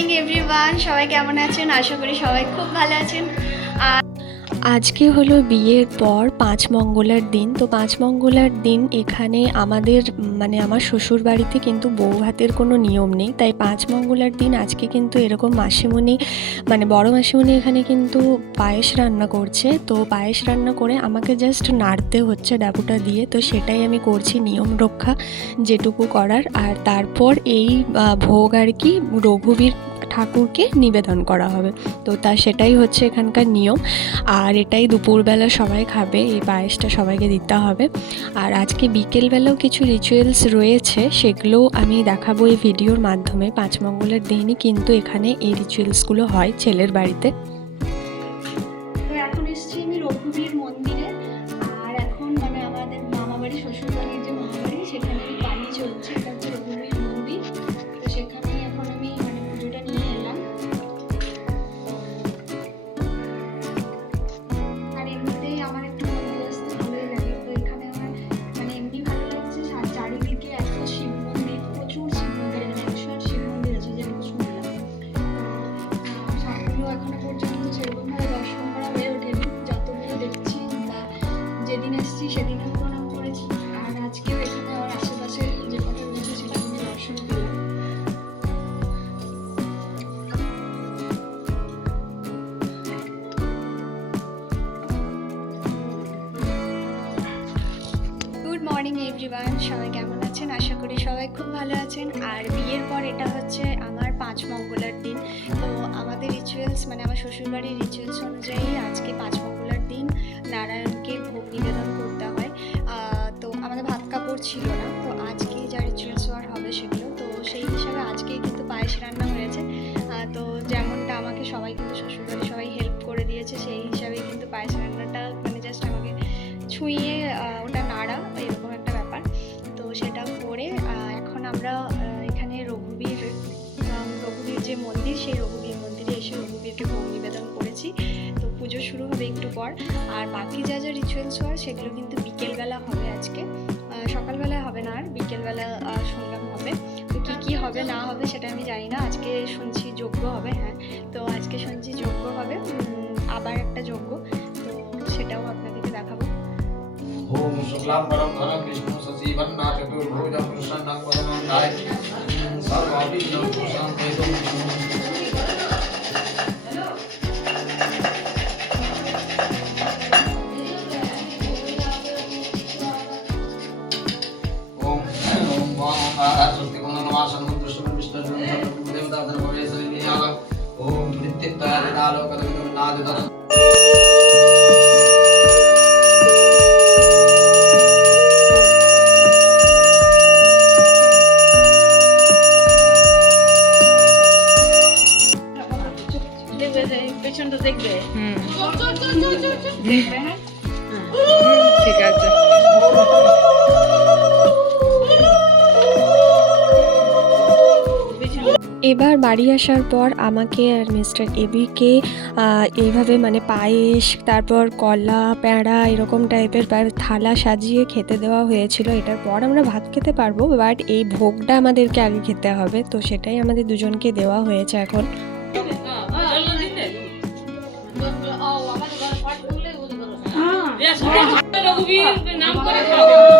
Morning everyone সবাই কেমন আছেন? আশা করি সবাই খুব ভালো আছেন। আজকে হলো বিয়ের পর পাঁচ মঙ্গলার দিন। তো পাঁচ মঙ্গলার দিন এখানে আমাদের মানে আমার শ্বশুর বাড়িতে কিন্তু বউ ভাতের কোনো নিয়ম নেই। তাই পাঁচ মঙ্গলার দিন আজকে কিন্তু এরকম মাসিমণি মানে বড় মাসিমণি এখানে কিন্তু পায়েস রান্না করছে। তো পায়েস রান্না করে আমাকে জাস্ট নাড়তে হচ্ছে ডাবুটা দিয়ে। তো সেটাই আমি করছি নিয়ম রক্ষা যেটুকু করার। আর তারপর এই ভোগ আর কি রঘুবীর ঠাকুরকে নিবেদন করা হবে। তো তা সেটাই হচ্ছে এখানকার নিয়ম। আর এটাই দুপুরবেলা সবাই খাবে, এই পায়েসটা সবাইকে দিতে হবে। আর আজকে বিকেলবেলাও কিছু রিচুয়ালস রয়েছে সেগুলো আমি দেখাবো এই ভিডিওর মাধ্যমে। পাঁচমঙ্গলের দিনই কিন্তু এখানে এই রিচুয়ালসগুলো হয় ছেলের বাড়িতে। রিচুয়ালস মানে আমার শ্বশুরবাড়ির রিচুয়ালস অনুযায়ী আজকে পাঁচ মঙ্গলার দিন নারায়ণকে ভোগ নিবেদন করতে হয়। তো আমাদের ভাত কাপড় ছিল না, তো আজকে যা রিচুয়ালস হওয়ার হবে সেগুলো, তো সেই হিসাবে আজকেই কিন্তু পায়েস রান্না হয়েছে। তো যেমনটা আমাকে সবাই কিন্তু শ্বশুরবাড়ি সবাই হেল্প করে দিয়েছে, সেই হিসাবে কিন্তু পায়েস রান্নাটা মানে জাস্ট আমাকে ছুঁয়ে ওটা নাড়া, এরকম একটা ব্যাপার। তো সেটা করে এখন আমরা এখানে রঘুবীর রঘুবীর যে মন্দির, সেই রঘুবীর একটু ভোগ নিবেদন করেছি। তো পুজো শুরু হবে একটু পর। আর বাকি যা যা রিচুয়ালস হয় সেগুলো কিন্তু বিকেলবেলা হবে আজকে। সকালবেলা হবে না আর, বিকেলবেলা শুনলাম হবে। তো কী কী হবে, না হবে সেটা আমি জানি না। আজকে শুনছি যজ্ঞ হবে হ্যাঁ। তো আজকে শুনছি যজ্ঞ হবে আবার একটা যজ্ঞ। তো সেটাও আপনাদেরকে দেখাবো। এবার বাড়ি আসার পর আমাকে আর মিস্টার এবিকে এইভাবে মানে পায়েস তারপর কলা প্যাঁড়া এরকম টাইপের বা- থালা সাজিয়ে খেতে দেওয়া হয়েছিল। এটার পর আমরা ভাত খেতে পারব বাট এই ভোগটা আমাদেরকে আগে খেতে হবে। তো সেটাই আমাদের দুজনকে দেওয়া হয়েছে এখন। নাম করে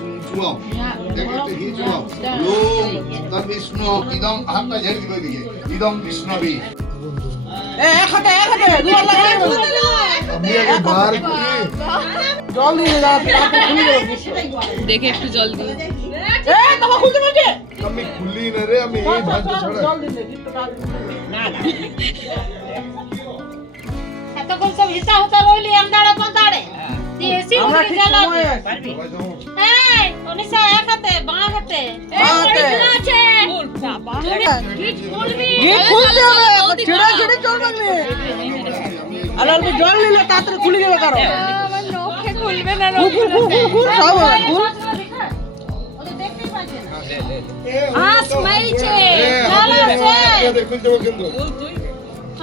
12. Look at he 12. Lom tad Vishnu idam ahatta jhari খুলে দাও দেখে একটু জলদি এ তোমা খুলতে বলছে। আমি খুলি না রে আমি এই ভাঁজ ছাড়া। জল না না। কোন সব হিসাব হতে রইলি আমদাড়া হ্যাঁ। গেল আমরা ঠিক সময় অনিসা এক হাতে বাঁ হাতে। এই পড়ে আছে। গিট খুলবি। গেট খুলতে হবে। ছেড়ে ছেড়ে চলবে আর অল্প জল নিলে তাড়াতাড়ি খুলে যাবে কারও। নখে খুলবে না খুল খুল খুল খুল খুল সব খুল। ও তো দেখতেই পাচ্ছে না। আস মাইছে চলো সে দেখুন দেবো কিন্তু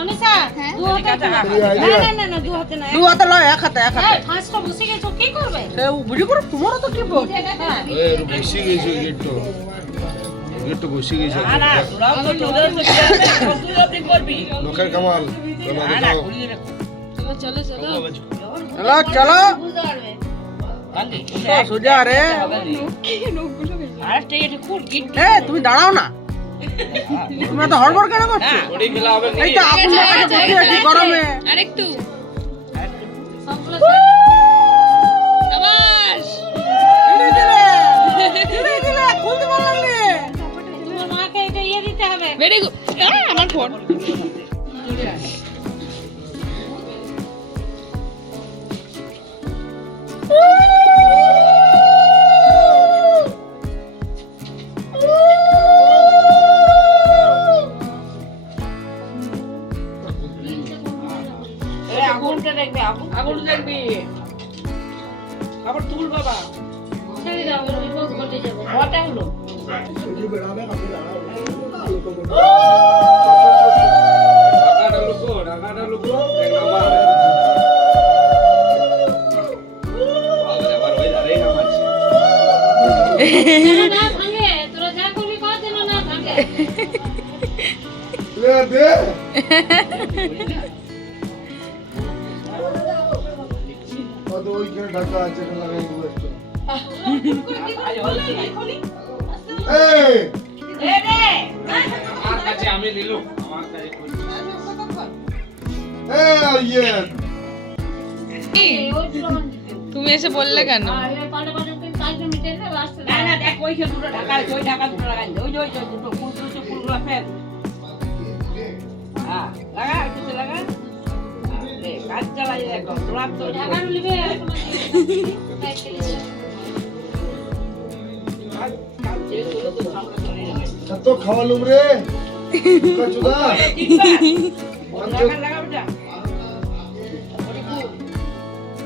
অনিসা দু হাতে লয় এক হাতে এক হাতে ফাঁসটা বসে গেছো কি করবে সে বুঝি করে তোমারও তো কি বল হ্যাঁ বসে গেছে গেটটা গেটটা বসে গেছে লোকের কামাল চলো চলো চলো চলো সোজা রে এ তুমি দাঁড়াও না তুমি তো হড়বড় কেন করছ? এই তো আপন কাছে বসে আছি গরমে। আরেকটু। ইয়ে দিতে হবে। ভেরি গুড আমার ফোন আগুন দেখবি আবার তুল বাবা। ওটা হলো? যেন না কত ওইখানে ঢাকা আছে এটা লাগাই এই! ইয়ে। তুমি এসে বললে কেন? না না দেখ ওই দুটো ঢাকা আছে ওই ঢাকা দুটো লাগাই ওই যে ওই যে দুটো ফুল দুটো ফুলগুলো ফেল। এত খাওয়ালুম রে।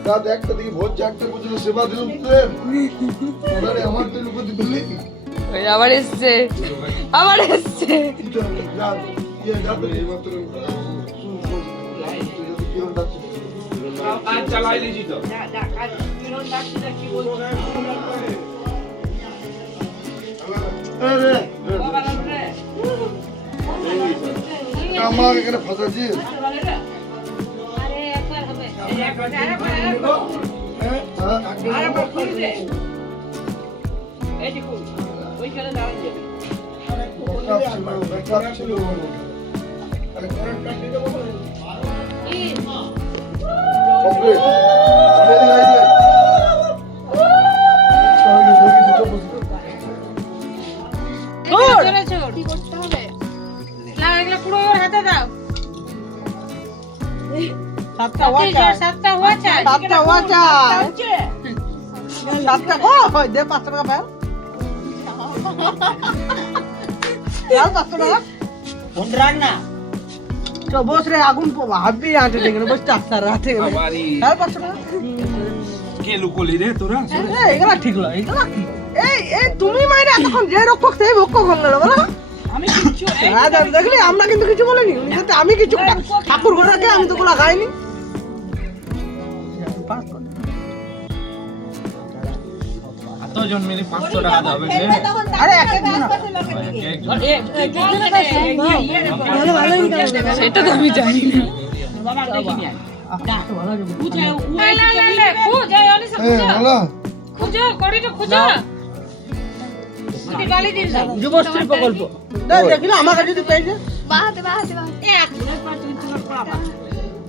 রাত একটা থেকে ভোর চারটে পর্যন্ত সেবা দিলাম তোদের। আমার তো লুকো দিবলি ওই আবার এসছে। আবার এসছে। কাজ চালাই দিছি তো আমার এখানে হবে হ্যাঁ আর একবার খুলে সাতটা ওয়াচা সাতটা হওয়া চাই সাতটা ওয়াচা সাতটা ও হয় দে পাঁচটা টাকা ফেল। পাঁচটা টাকা। ফোন রাখ না। বস রে আগুন পাবো আটে দেখে বস চারটা রাতে আবারই পাঁচটা কে লুকলি রে তোরা এগুলা ঠিক লয় এগুলা কি এই এই তুমি মাইরে এতক্ষণ যে রক্ষক সেই ভক্ষক হল না বলো আমি কিছু দেখলি আমরা কিন্তু কিছু বলিনি আমি কিছু ঠাকুর ঘোরাকে আমি তো গুলা খাইনি কতজন মিলে পাঁচশো টাকা দেবে সেটা তো আমি জানি না। খুঁজ, খুঁজো। যুবশ্রী প্রকল্প। দেখ আমার কাছে যদি পেয়েছে বাহাতে বাহাতে বাহাতে। এক,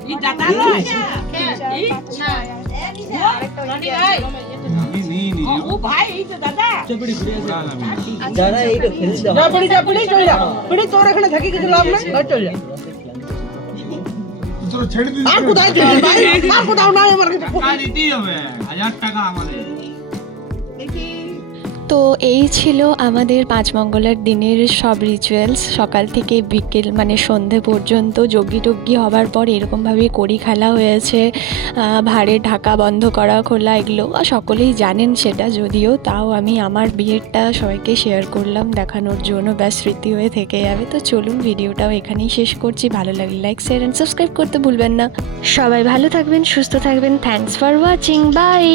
ই দাদা লয়। ই, না। ভাই, ও ভাই, এই তো দাদা। যা পিড়ি যা পিড়ি চলে যা। পিড়ি তোর এখানে থাকি কিছু লাভ নেই? ঘর চলে যা। ছেড়ে দিস আর কোথায় আর। কোথাও না আমার কাছে। টাকা দিতেই হবে। হাজার টাকা আমাদের। তো এই ছিল আমাদের পাঁচ মঙ্গলার দিনের সব রিচুয়ালস সকাল থেকে বিকেল মানে সন্ধে পর্যন্ত যজ্ঞি টজ্ঞি হবার পর এরকমভাবে কড়ি খেলা হয়েছে ভাঁড়ের ঢাকা বন্ধ করা, খোলা এগুলো। সকলেই জানেন সেটা, যদিও তাও আমি আমার বিয়েরটা সবাইকে শেয়ার করলাম, দেখানোর জন্য ব্যাস স্মৃতি হয়ে থেকে যাবে। তো চলুন ভিডিওটাও এখানেই শেষ করছি। ভালো লাগলে লাইক শেয়ার অ্যান্ড সাবস্ক্রাইব করতে ভুলবেন না। সবাই ভালো থাকবেন, সুস্থ থাকবেন। Thanks for watching by